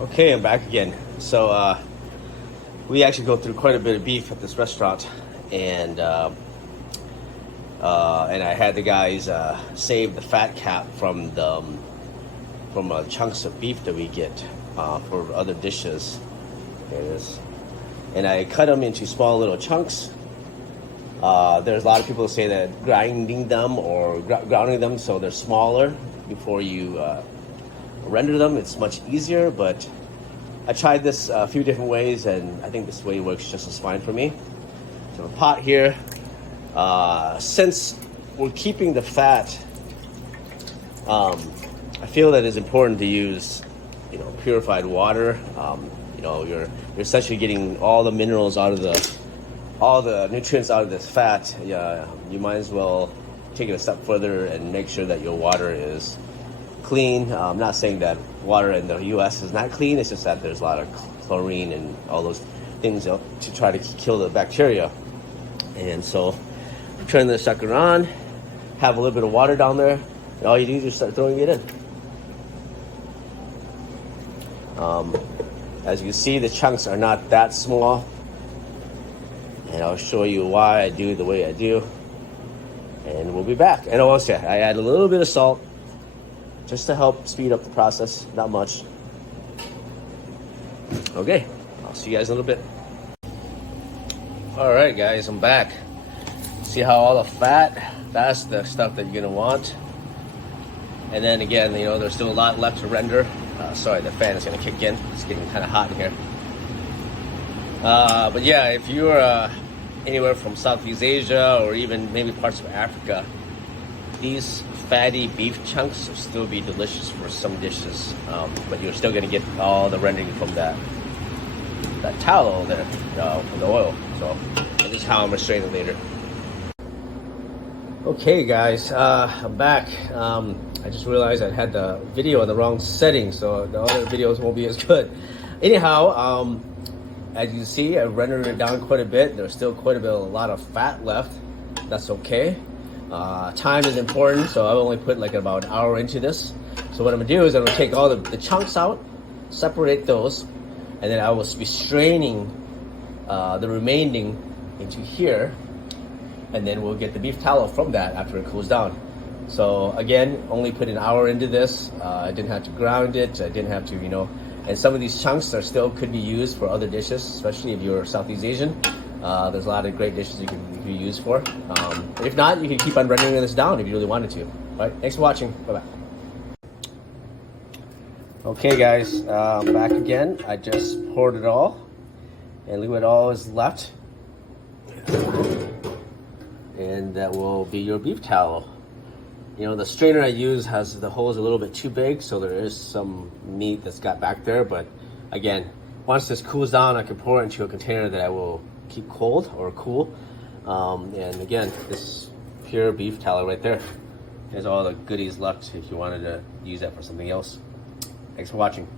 Okay, I'm back again. So we actually go through quite a bit of beef at this restaurant, and I had the guys save the fat cap from the chunks of beef that we get for other dishes. There it is, and I cut them into small little chunks. There's a lot of people who say that grinding them or grounding them so they're smaller before you render them, it's much easier, but I tried this a few different ways and I think this way works just as fine for me. So the pot here, since we're keeping the fat, I feel that it's important to use, purified water. You're essentially getting all the minerals out of all the nutrients out of this fat. You might as well take it a step further and make sure that your water is clean. I'm not saying that water in the U.S. is not clean. It's just that there's a lot of chlorine and all those things to try to kill the bacteria. And so turn the sucker on, have a little bit of water down there, and all you do is just start throwing it in. As you can see, the chunks are not that small, and I'll show you why I do the way I do, and we'll be back. And also, I add a little bit of salt just to help speed up the process, not much. Okay, I'll see you guys in a little bit. All right, guys, I'm back. See how all the fat, that's the stuff that you're gonna want. And then again, there's still a lot left to render. Sorry, the fan is gonna kick in. It's getting kind of hot in here. But yeah, if you're anywhere from Southeast Asia or even maybe parts of Africa, these fatty beef chunks will still be delicious for some dishes, but you're still gonna get all the rendering from that tallow there, from the oil. So this is how I'm gonna strain it later. Okay, guys, I'm back. I just realized I had the video in the wrong setting, so the other videos won't be as good. Anyhow, as you can see, I rendered it down quite a bit. There's still a lot of fat left. That's okay. Time is important, so I've only put like about an hour into this. So what I'm gonna do is I'm gonna take all the chunks out, separate those, and then I will be straining the remaining into here, and then we'll get the beef tallow from that after it cools down. So again, only put an hour into this. I didn't have to ground it. I didn't have to, and some of these chunks could be used for other dishes, especially if you're Southeast Asian. There's a lot of great dishes you can use for. If not, you can keep on rendering this down if you really wanted to. All right, thanks for watching. Bye-bye. Okay, guys, back again. I just poured it all, and look what all is left. And that will be your beef tallow. The strainer I use has the holes a little bit too big, so there is some meat that's got back there. But again, once this cools down, I can pour it into a container that I will keep cold or cool. And again, this is pure beef tallow right there. There's all the goodies left if you wanted to use that for something else. Thanks for watching.